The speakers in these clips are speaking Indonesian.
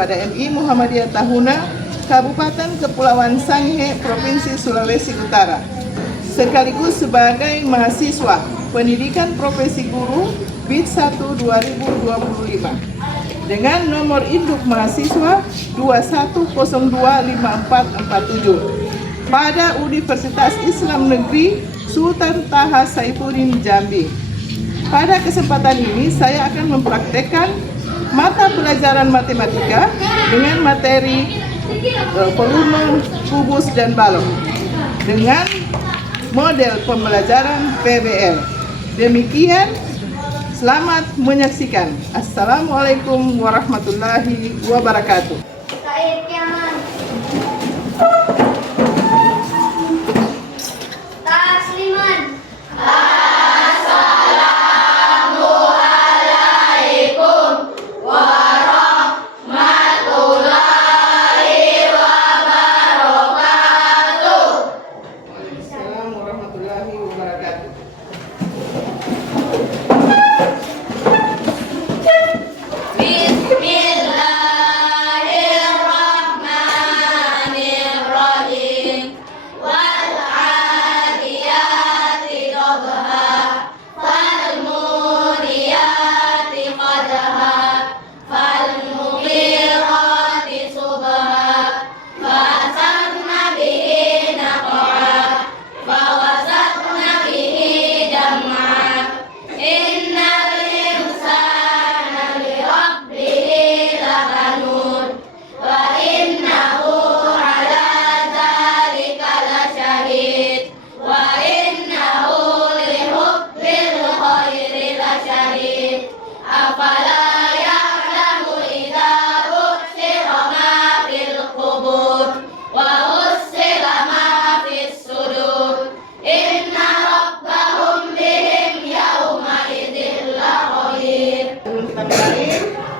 pada MI Muhammadiyah Tahuna, Kabupaten Kepulauan Sangihe, Provinsi Sulawesi Utara, sekaligus sebagai mahasiswa Pendidikan Profesi Guru BID 1 2025 dengan nomor induk mahasiswa 21025447 pada Universitas Islam Negeri Sultan Taha Saifuddin Jambi. Pada kesempatan ini saya akan mempraktekkan mata pelajaran matematika dengan materi volume, kubus, dan balok dengan model pembelajaran PBL. Demikian, selamat menyaksikan. Assalamualaikum warahmatullahi wabarakatuh. Tasliman.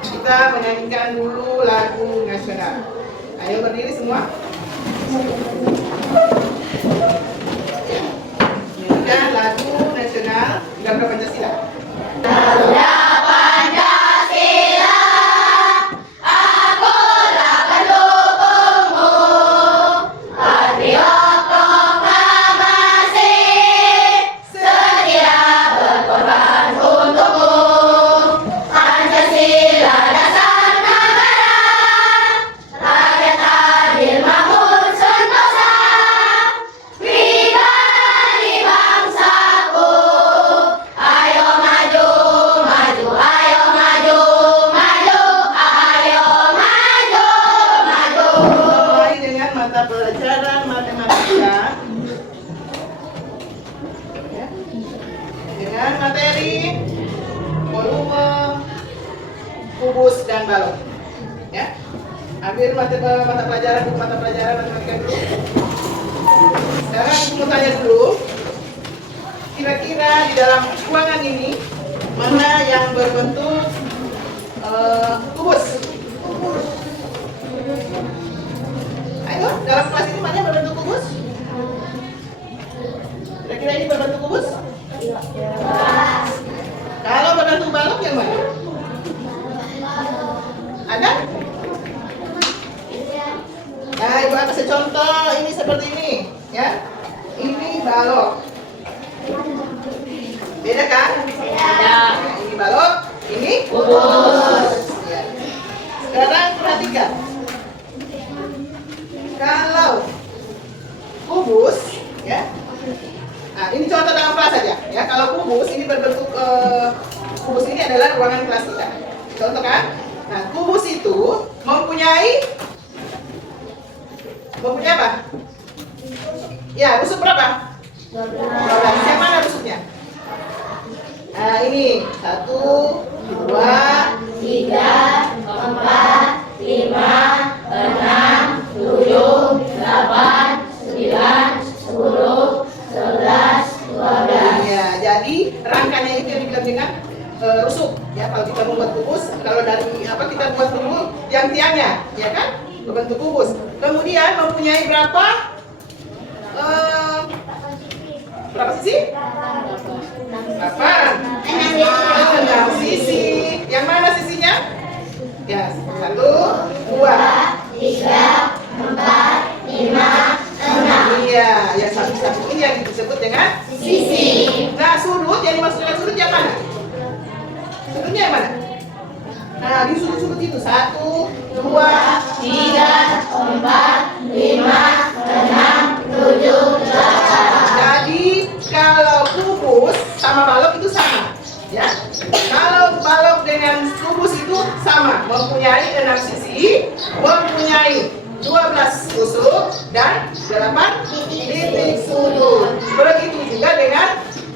Kita menyanyikan dulu lagu nasional. Ayo berdiri semua. Nyanyikan lagu nasional Gabra Pancasila. Pelajaran matematika dengan materi volume, kubus, dan balok. Ya, ambil mata pelajaran matematika dulu. Sekarang aku tanya dulu, kira-kira di dalam ruangan ini mana yang berbentuk kubus? Ayo, dalam kelas ini mana yang berbentuk kubus? Kira-kira ini berbentuk kubus? Kalau berbentuk balok yang mana? Ada? Nah, ibu akan kasih contoh. Ini seperti ini, ya. Ini balok. Beda kan? Beda. Ini balok, ini kubus. Ya. Sekarang perhatikan. Kalau kubus, ya, nah ini contoh dalam kelas saja, ya. Kalau kubus ini berbentuk kubus ini adalah ruangan kelas kita. Contoh kan? Nah, kubus itu mempunyai apa? Ya, rusuk berapa? 12. Yang mana rusuknya? Nah, ini 1, 2, 3, 4, 5, 6, 7, 8, 9, 10, 11, 12. Ya, jadi rangkanya itu yang dibilang dengan rusuk. Ya, kalau kita membuat kubus, kalau dari kita buat dulu yang tiangnya, ya kan? Berbentuk kubus. Kemudian mempunyai berapa sisi? 8 sisi. Yang mana sisinya? Ya, 1, 2, 3, 4, 5, 6. Iya, yang satu-satu ini yang disebut dengan sisi. Nah, sudut yang dimaksudkan sudut yang mana? Sudutnya yang mana? Nah, di sudut-sudut itu 1, 2, 3, 4, 5, 6, 7, 8. Jadi kalau kubus sama balok itu sama, ya. Kalau balok dengan kubus itu sama, mempunyai 6 sisi, mempunyai 12 tusuk dan 8 titik sudut. Begitu juga dengan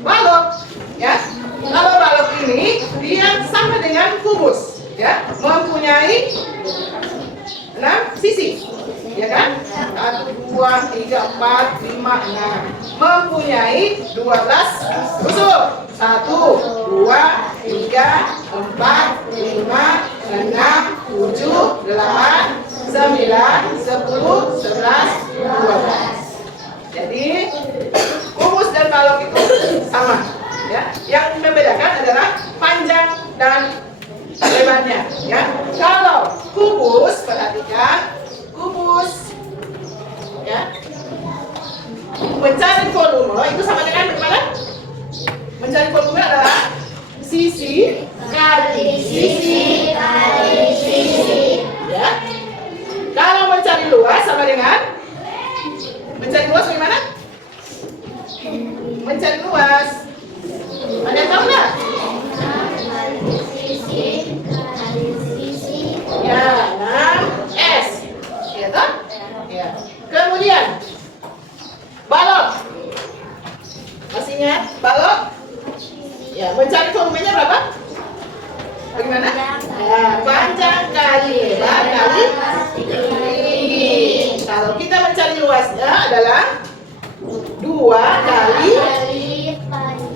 balok, ya. Kalau balok ini dia sama dengan kubus, ya, mempunyai 6 sisi, ya kan? 1, 2, 3, 4, 5, 6. Mempunyai 12 tusuk. 1, 2, 3, 4, 5, 6, 7, 8, 9, 10, 11, 12. Jadi kubus dan balok itu sama, ya. Yang membedakan adalah panjang dan lebarnya, ya. Kalau kubus, perhatikan, kubus, ya, mencari volume itu sama dengan bagaimana? Mencari volume adalah sisi kali sisi kali sisi, ya. Kalau mencari luas sama dengan mencari luas bagaimana? Mencari luas, ada yang tahu nggak? Ya, 6S, ya toh? Ya. Kemudian balok, masih ingat balok? Ya, mencari volumenya berapa? Bagaimana? Ya, panjang kali lebar kali tinggi. Kalau kita mencari luasnya adalah 2 kali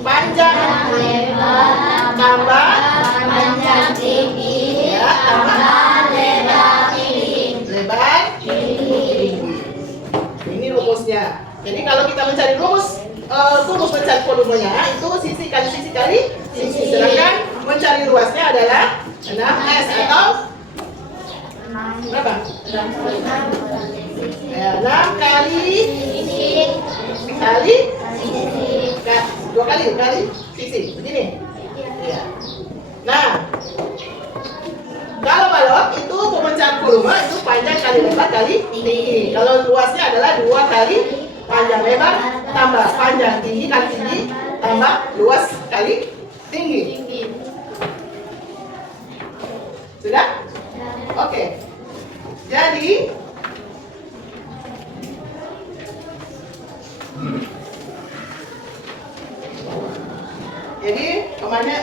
panjang lebar tambah panjang tinggi, ya, tambah lebar tinggi. Lebar tinggi. Ini rumusnya. Jadi kalau kita mencari rumus kubus mencari volumenya itu sisi kali sisi kali sisi. Sedangkan mencari luasnya adalah 6S atau berapa? 6 kali kali 2 kali sisi. Begini. Ya. Nah, kalau balok itu mencari volume itu panjang kali lebar kali tinggi. Kalau luasnya adalah 2 kali panjang lebar tambah panjang tinggi kali tinggi tambah luas kali tinggi. Sudah? Oke. Jadi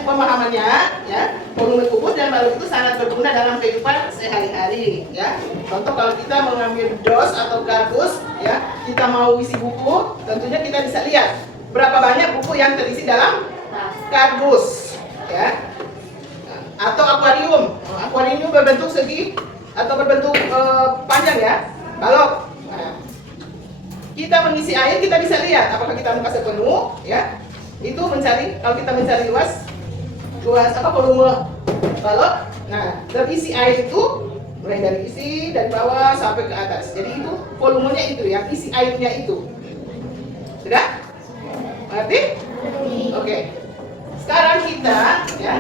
pemahamannya, ya, volume kubus dan balok itu sangat berguna dalam kehidupan sehari-hari, ya. Contoh kalau kita mengambil dos atau kardus, ya, kita mau isi buku, tentunya kita bisa lihat berapa banyak buku yang terisi dalam kardus, ya. Atau akuarium. Akuarium berbentuk segi atau berbentuk panjang, ya, balok. Nah, kita mengisi air, kita bisa lihat apakah kita mau kasih penuh, ya. Itu mencari, kalau kita mencari luas volume balok. Nah, terisi air itu mulai dari isi dari bawah sampai ke atas. Jadi itu volumenya itu, yang isi airnya itu. Sudah? Berarti? Oke. Sekarang kita, ya,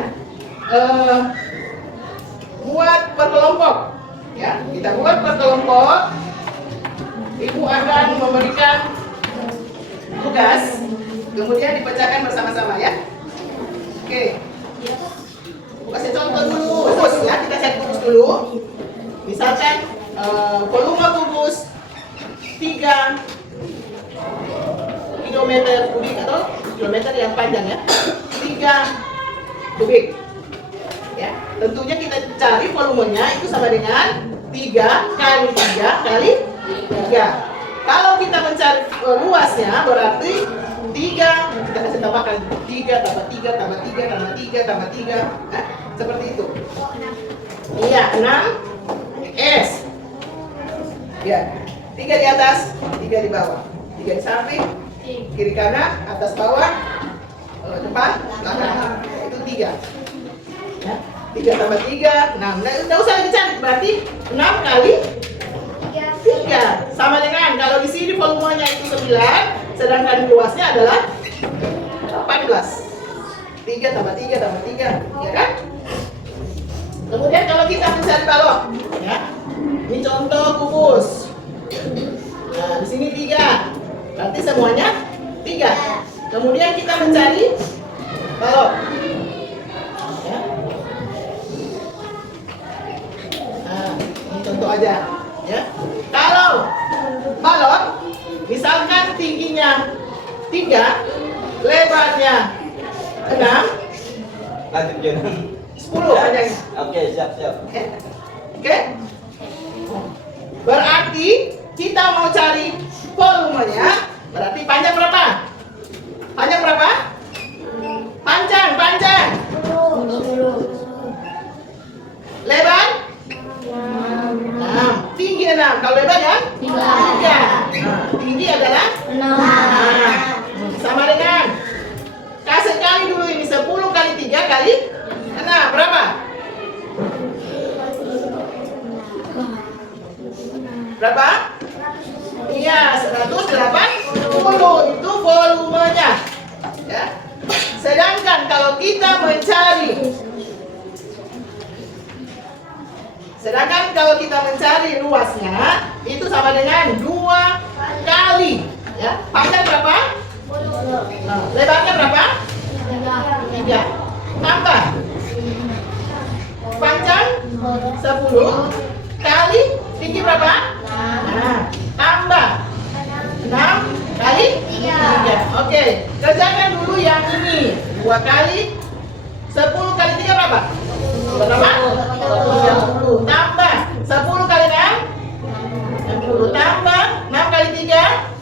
buat berkelompok, ya. Kita buat berkelompok. Ibu akan memberikan tugas, kemudian dipecahkan bersama-sama, ya. Oke. Kasih contoh dulu, kubus, ya. Kita cek kubus dulu. Misalkan volume kubus 3 kilometer kubik atau kilometer yang panjang, ya. 3 kubik. Ya, tentunya kita cari volumenya itu sama dengan 3 kali 3 kali 3. Kalau kita mencari luasnya berarti 3, kita kasih tambahkan 3 tambah 3 tambah 3 tambah 3 tambah 3, nah, seperti itu. Iya, 6S. Ya, 3 di atas, 3 di bawah, 3 di samping, kiri kanan, atas bawah, depan, belakang. Itu 3. Ya, 3 3 tambah 3, 6. Nah, nggak usah lagi cari, berarti 6 kali 3. Sama dengan kalau di sini volumenya itu 9, sedangkan luasnya adalah 14. 3 tambah 3 tambah 3, ya kan? Kemudian kalau kita mencari balok, ya. Ini contoh kubus. Nah, di sini 3. Berarti semuanya 3. Kemudian kita mencari balok. Ya. Nah, ini contoh aja, ya. Kalau balok misalkan tingginya 3, lebarnya 6, lanjut Jun. 10 panjangnya. Oke, siap. Oke? Berarti kita mau cari volumenya, berarti panjang berapa? Panjang berapa? Panjang. Lebar? 6. Tinggi 6. Kalau lebarnya? 3. Nah, tinggi adalah 6. Sama dengan kasih kali dulu ini 10 kali 3 kali 6 berapa? Berapa? Iya, 180 itu volumenya. Ya. Sedangkan kalau kita mencari luasnya itu sama dengan 2 kali, ya. Panjang berapa? Nah, lebarnya berapa? 3. Tambah panjang 10 kali tinggi berapa? Nah, tambah 6 kali 3. Oke, kerjakan dulu yang ini. 2 kali 10 kali 3 berapa? Berapa? 30. Tambah 10 kali 6 60. Tambah 6 kali 3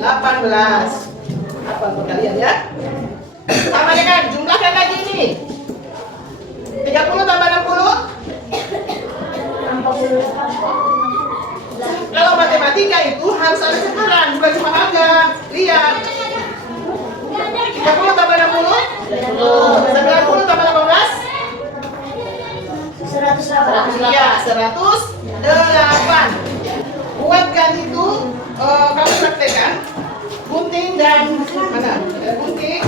18. Apa perkalian, ya? Sama dengan jumlahkan lagi ini. 30 tambah 60. Kalau matematika itu harus ada cekaran, bukan cuma harga. Lihat. 30 tambah 60. 90 tambah 18. 108. Iya, 108. Buatkan itu, kamu praktekkan. Gunting dan mana? Gunting.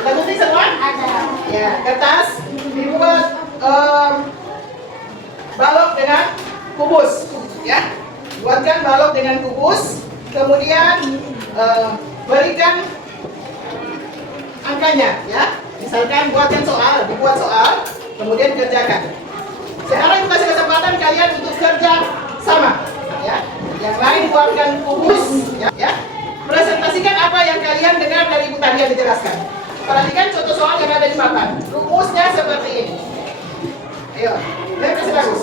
Ada gunting semua? Ada. Ya, kertas. Dibuat balok dengan kubus, ya. Buatkan balok dengan kubus. Kemudian berikan angkanya, ya. Misalkan dibuat soal, kemudian kerjakan. Sekarang kita kasih kesempatan kalian untuk kerja sama, ya. Yang lain buatkan kubus, ya. Presentasikan apa yang kalian dengar dari Ibu Tania dijelaskan. Perhatikan contoh soal yang ada di papan. Rumusnya seperti ini. Ayo, lihat kasih bagus.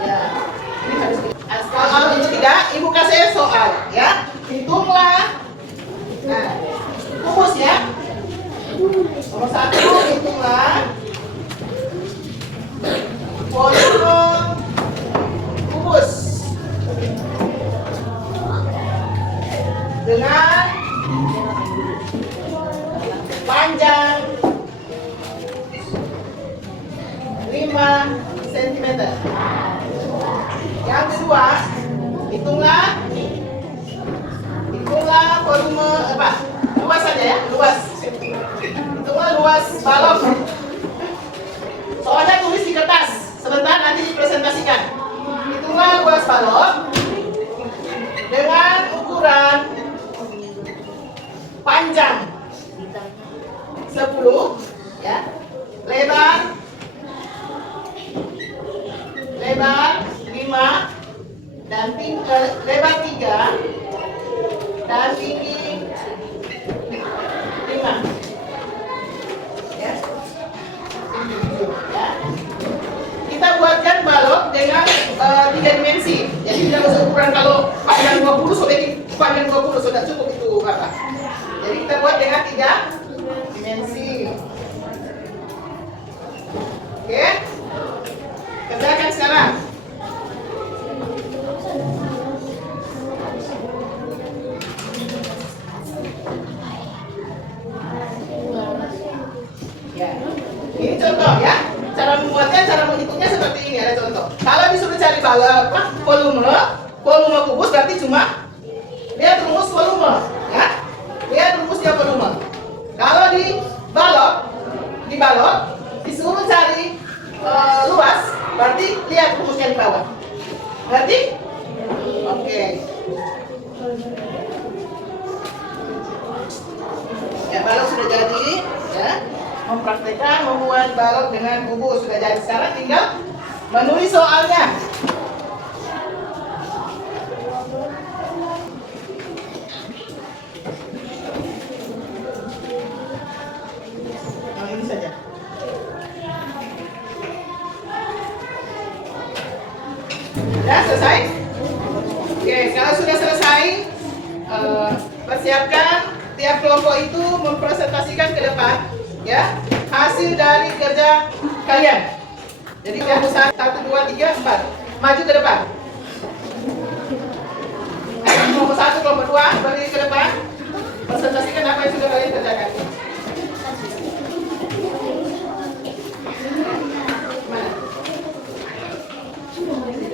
Ya, ini harus. Kalau itu tidak, Ibu kasih soal, ya. Hitunglah. Nah, rumus ya. Nomor 1, hitunglah volume kubus dengan panjang 5 cm. Yang kedua, hitunglah volume luas saja, ya, luas. Hitunglah luas balok. Soalnya tulis di kertas, sebentar nanti dipresentasikan. Hitunglah luas balok dengan ukuran panjang 10, ya, lebar 5 dan lebar 3 dan tinggi 5, ya. Ya. Kita buatkan balok dengan 3 dimensi. Jadi tidak usah ukuran kalau panjang 20 sudah cukup itu berapa. Jadi kita buat dengan 3 dimensi. Oke? Kerjakan sekarang. Ya. Ini contoh ya. Cara membuatnya, cara menghitungnya seperti ini. Ada contoh. Kalau disuruh cari volume kubus berarti cuma lihat rumus volume, ya. Lihat rumusnya volume. Kalau dibalok, disuruh cari luas, berarti lihat rumusnya di bawah. Berarti? Oke. Ya, balok sudah jadi, ya. Mempraktekkan membuat balok dengan kubus sudah jadi. Sekarang tinggal menulis soalnya. Yang ini saja. Sudah selesai? Oke, kalau sudah selesai, persiapkan tiap kelompok itu mempresentasikan ke depan, ya, hasil dari kerja kalian. Jadi kelompok 1, 2, 3, 4 maju ke depan. Kelompok 1, kelompok 2 berdiri ke depan, presentasikan apa yang sudah kalian kerjakan. Mana?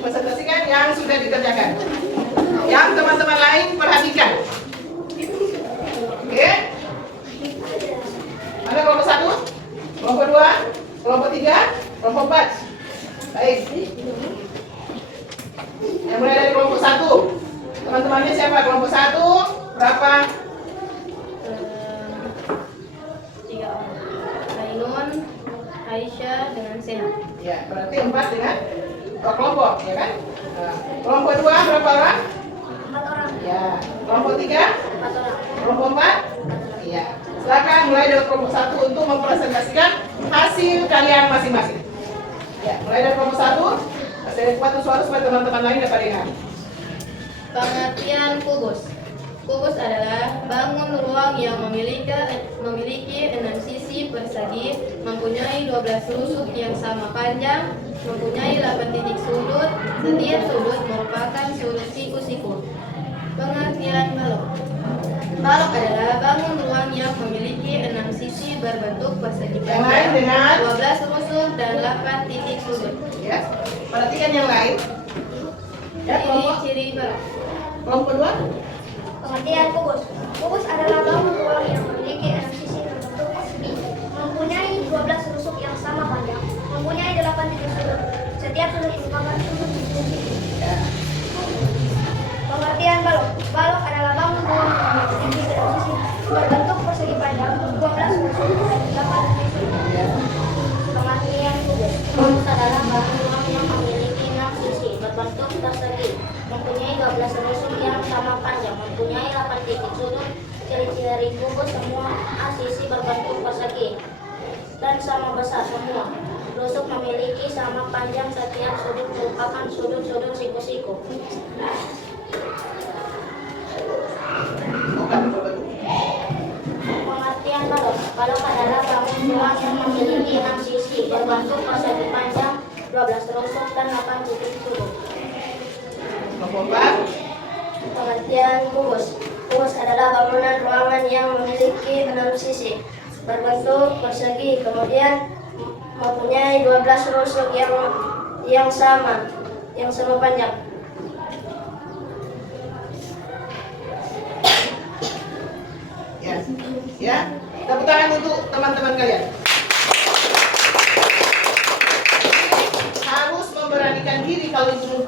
Presentasikan yang sudah dikerjakan. Yang teman-teman lain perhatikan. Oke? Ada kelompok 1, kelompok 2, kelompok 3, kelompok 4. Baik. Yang mulai dari kelompok 1. Teman-temannya siapa? Kelompok 1 berapa? 3 orang. Ainun, Aisyah dengan Sehat. Ya, berarti 4 dengan 2 kelompok, ya kan? Nah, kelompok 2 berapa orang? 4 orang. Ya. Kelompok 3? 4 orang. Kelompok 4? Iya. Silakan mulai dari kelompok 1 untuk mempresentasikan hasil kalian masing-masing. Ya, mulai dari kelompok 1. Saya buat suara supaya teman-teman lain dapat dengar. Pengertian kubus. Kubus adalah bangun ruang yang memiliki 6 sisi persegi, mempunyai 12 rusuk yang sama panjang, mempunyai 8 titik sudut. Setiap sudut merupakan sudut siku-siku. Pengertian balok. Balok adalah bangun ruang yang memiliki 6 sisi berbentuk persegi Yang lain panjang, dengar. 12 rusuk dan 8 titik sudut. Ya. Perhatikan yang lain. Ya, Ciri-ciri balok. kelompok 2. Pengertian kubus. Kubus adalah bangun ruang yang memiliki 6 sisi berbentuk persegi, mempunyai 12 rusuk yang sama panjang, mempunyai 8 titik sudut. Setiap sudut merupakan sudut siku-siku. Pengertian balok. Balok adalah bangun ruang yang memiliki 6 sisi berbentuk persegi panjang, 12 rusuk dan 8 titik sudut. Pengertian kubus. Kubus adalah bangun ruang yang memiliki 6 sisi berbentuk persegi, mempunyai 12 rusuk yang sama panjang, mempunyai 8 titik sudut. Ciri-ciri kubus semua sisi berbentuk persegi dan sama besar semua. Rusuk memiliki sama panjang, setiap sudut merupakan sudut-sudut siku-siku. Pengertian balok. Balok adalah bangun ruang yang memiliki 6 sisi berbentuk persegi panjang, 12 rusuk dan 8 titik sudut. Kelompok 4. Pengertian kubus. Kubus adalah bangunan ruangan yang memiliki 6 sisi berbentuk persegi, kemudian mempunyai 12 rusuk yang sama panjang. Ya. Ya. Tepuk tangan untuk teman-teman kalian. Harus memberanikan diri kalau itu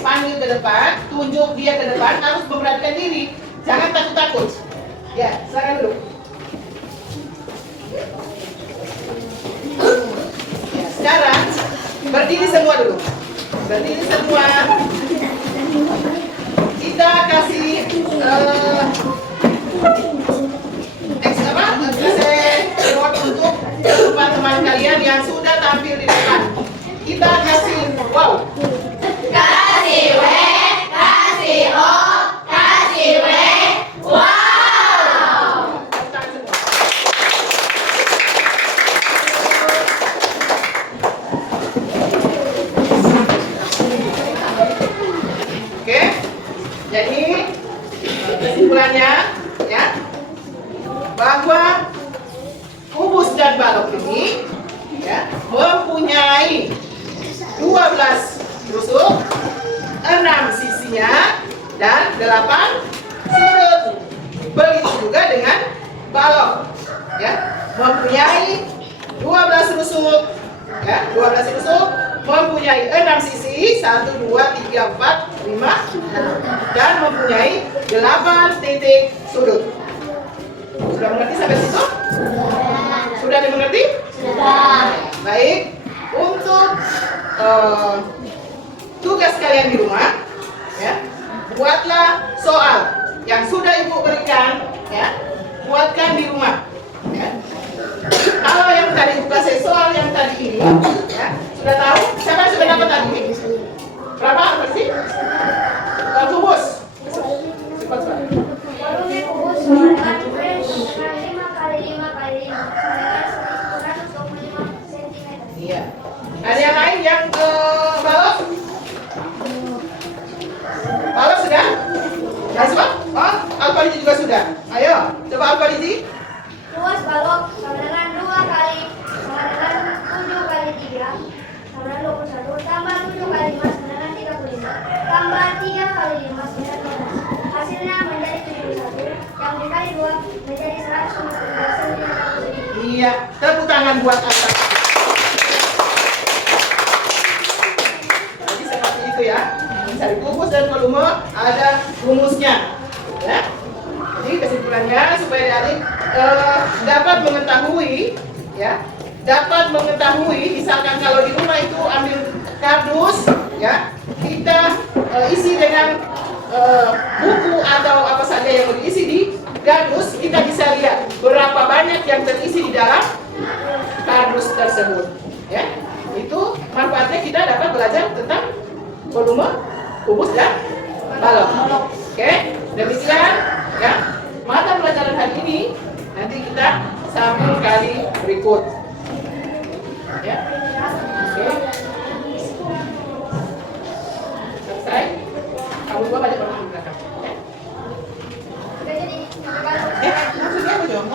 panggil ke depan, tunjuk dia ke depan, harus memberanikan diri. Jangan takut-takut. Ya, silakan dulu. Ya, sekarang berdiri semua dulu. Berdiri semua. Kita kasih reward untuk teman-teman kalian yang sudah tampil di depan. Kita kasih wow. Kasih W, kasih O, kasih W, wow! Oke, jadi kesimpulannya ya bahwa kubus dan balok ini 12 tusuk, 6 sisinya, dan 8 sudut. Begitu juga dengan balok, ya, mempunyai 12 tusuk, ya, 12 tusuk, mempunyai 6 sisi, 1, 2, 3, 4, 5, 6, dan mempunyai 8 titik sudut. Sudah mengerti sampai situ? Sudah dimengerti? Sudah. Baik, untuk tugas kalian di rumah, ya, buatlah soal yang sudah ibu berikan, ya, buatkan di rumah, ya. Kalau yang tadi ibu kasih soal yang tadi ini, ya, sudah tahu? Siapa yang sudah dapat tadi? Berapa sih? Kubus. Cepat, cepat. Volume kubus dengan ukuran 5 kali 5 kali 5 dengan 125 cm. Iya. Ada yang lain yang balok? Balok sudah? Sudah semua? Oh, Al-Faridi juga sudah. Ayo, coba Al-Faridi. Luas balok sama dengan 2 kali sama dengan 7 kali 3 sama dengan 21 tambah 7 kali 5 sama dengan 35 tambah 3 kali 5 sama dengan 15. Hasilnya menjadi 71 yang dikali 2 menjadi 153 cm. Iya, tepuk tangan buat Al-Faridi. Jadi seperti itu ya. Mencari kubus dan volume ada rumusnya. Ya. Jadi kesimpulannya supaya adik dapat mengetahui, ya, dapat mengetahui. Misalkan kalau di rumah itu ambil kardus, ya, kita isi dengan buku atau apa saja yang mau diisi di kardus, kita bisa lihat berapa banyak yang terisi di dalam kardus tersebut, ya. Itu manfaatnya kita dapat belajar tentang volume, kubus dan balok. Oke, demikian ya mata pelajaran hari ini. Nanti kita sambung kali berikut. Ya. Oke. Selesai. Kamu dua balik orang di belakang. Ya. Maksudnya apa dong?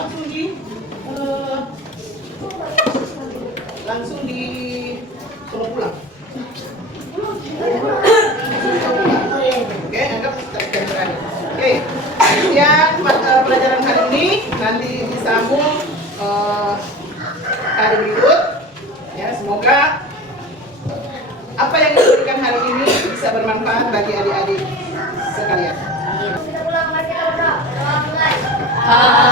Langsung di suruh pulang. Oke, anggap kita berani. Oke, sekian pelajaran hari ini. Nanti disambung hari berikut. Ya, semoga apa yang diberikan hari ini bisa bermanfaat bagi adik-adik sekalian. Kita pulang, mari kita berdoa. Ah.